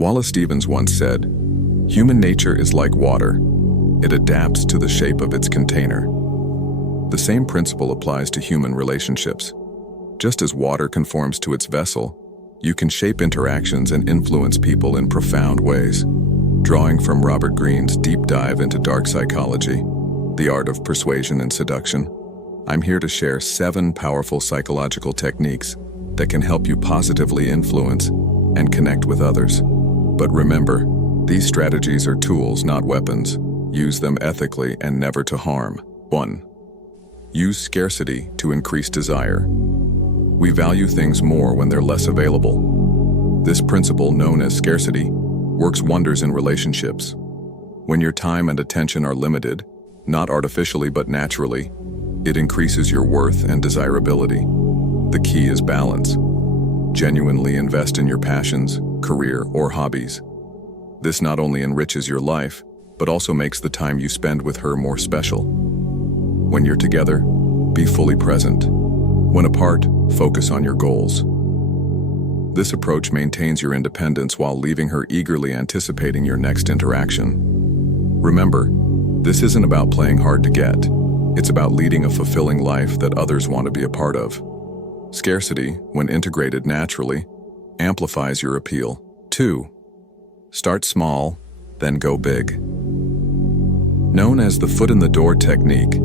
Wallace Stevens once said, "Human nature is like water. It adapts to the shape of its container." The same principle applies to human relationships. Just as water conforms to its vessel, you can shape interactions and influence people in profound ways. Drawing from Robert Greene's deep dive into dark psychology, the art of persuasion and seduction, I'm here to share 7 powerful psychological techniques that can help you positively influence and connect with others. But remember, these strategies are tools, not weapons. Use them ethically and never to harm. 1. Use scarcity to increase desire. We value things more when they're less available. This principle, known as scarcity, works wonders in relationships. When your time and attention are limited, not artificially but naturally, it increases your worth and desirability. The key is balance. Genuinely invest in your passions, career, or hobbies. This not only enriches your life, but also makes the time you spend with her more special. When you're together, be fully present. When apart, focus on your goals. This approach maintains your independence while leaving her eagerly anticipating your next interaction. Remember, this isn't about playing hard to get. It's about leading a fulfilling life that others want to be a part of. Scarcity, when integrated naturally, amplifies your appeal. 2. Start small, then go big. Known as the foot-in-the-door technique,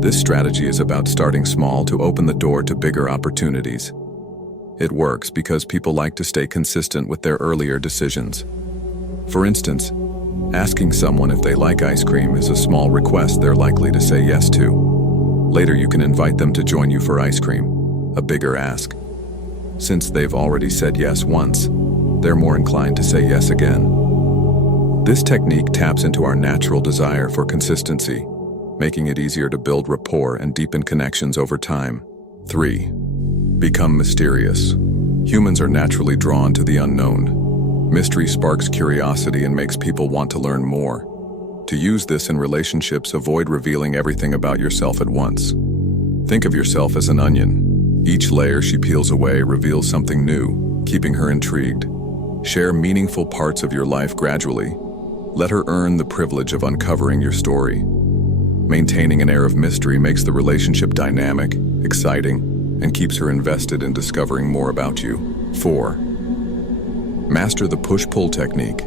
this strategy is about starting small to open the door to bigger opportunities. It works because people like to stay consistent with their earlier decisions. For instance, asking someone if they like ice cream is a small request they're likely to say yes to. Later you can invite them to join you for ice cream, a bigger ask. Since they've already said yes once, they're more inclined to say yes again. This technique taps into our natural desire for consistency, making it easier to build rapport and deepen connections over time. 3. Become mysterious. Humans are naturally drawn to the unknown. Mystery sparks curiosity and makes people want to learn more. To use this in relationships, avoid revealing everything about yourself at once. Think of yourself as an onion. Each layer she peels away reveals something new, keeping her intrigued. Share meaningful parts of your life gradually. Let her earn the privilege of uncovering your story. Maintaining an air of mystery makes the relationship dynamic, exciting, and keeps her invested in discovering more about you. 4. Master the push-pull technique.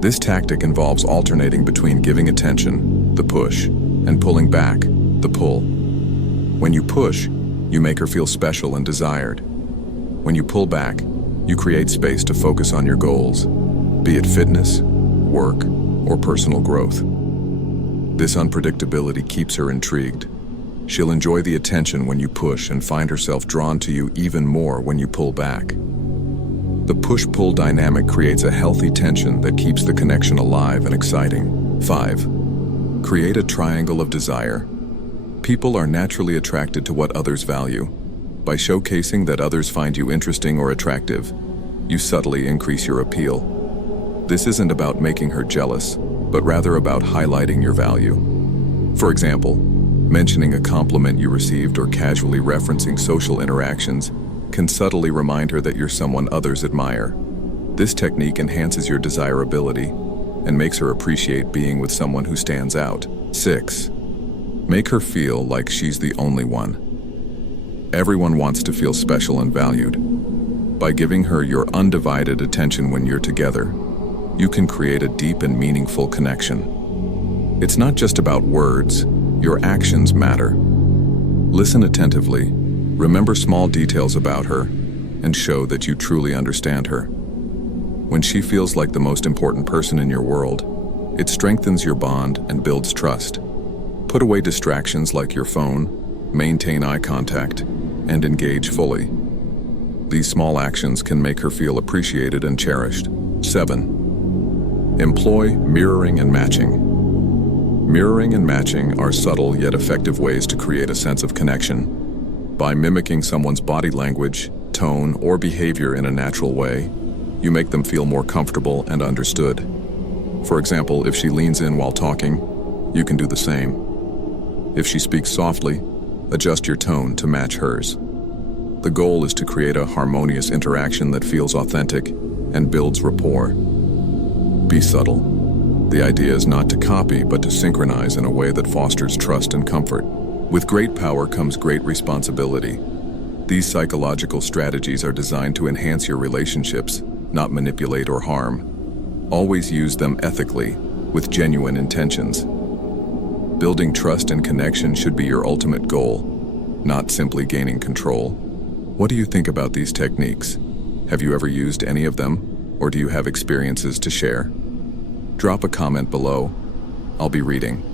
This tactic involves alternating between giving attention, the push, and pulling back, the pull. When you push, you make her feel special and desired. When you pull back, you create space to focus on your goals, be it fitness, work, or personal growth. This unpredictability keeps her intrigued. She'll enjoy the attention when you push and find herself drawn to you even more when you pull back. The push-pull dynamic creates a healthy tension that keeps the connection alive and exciting. 5. Create a triangle of desire. People are naturally attracted to what others value. By showcasing that others find you interesting or attractive, you subtly increase your appeal. This isn't about making her jealous, but rather about highlighting your value. For example, mentioning a compliment you received or casually referencing social interactions can subtly remind her that you're someone others admire. This technique enhances your desirability and makes her appreciate being with someone who stands out. 6. Make her feel like she's the only one. Everyone wants to feel special and valued. By giving her your undivided attention when you're together, you can create a deep and meaningful connection. It's not just about words, your actions matter. Listen attentively, remember small details about her, and show that you truly understand her. When she feels like the most important person in your world, it strengthens your bond and builds trust. Put away distractions like your phone, maintain eye contact, and engage fully. These small actions can make her feel appreciated and cherished. 7. Employ mirroring and matching. Mirroring and matching are subtle yet effective ways to create a sense of connection. By mimicking someone's body language, tone, or behavior in a natural way, you make them feel more comfortable and understood. For example, if she leans in while talking, you can do the same. If she speaks softly, adjust your tone to match hers. The goal is to create a harmonious interaction that feels authentic and builds rapport. Be subtle. The idea is not to copy, but to synchronize in a way that fosters trust and comfort. With great power comes great responsibility. These psychological strategies are designed to enhance your relationships, not manipulate or harm. Always use them ethically, with genuine intentions. Building trust and connection should be your ultimate goal, not simply gaining control. What do you think about these techniques? Have you ever used any of them, or do you have experiences to share? Drop a comment below. I'll be reading.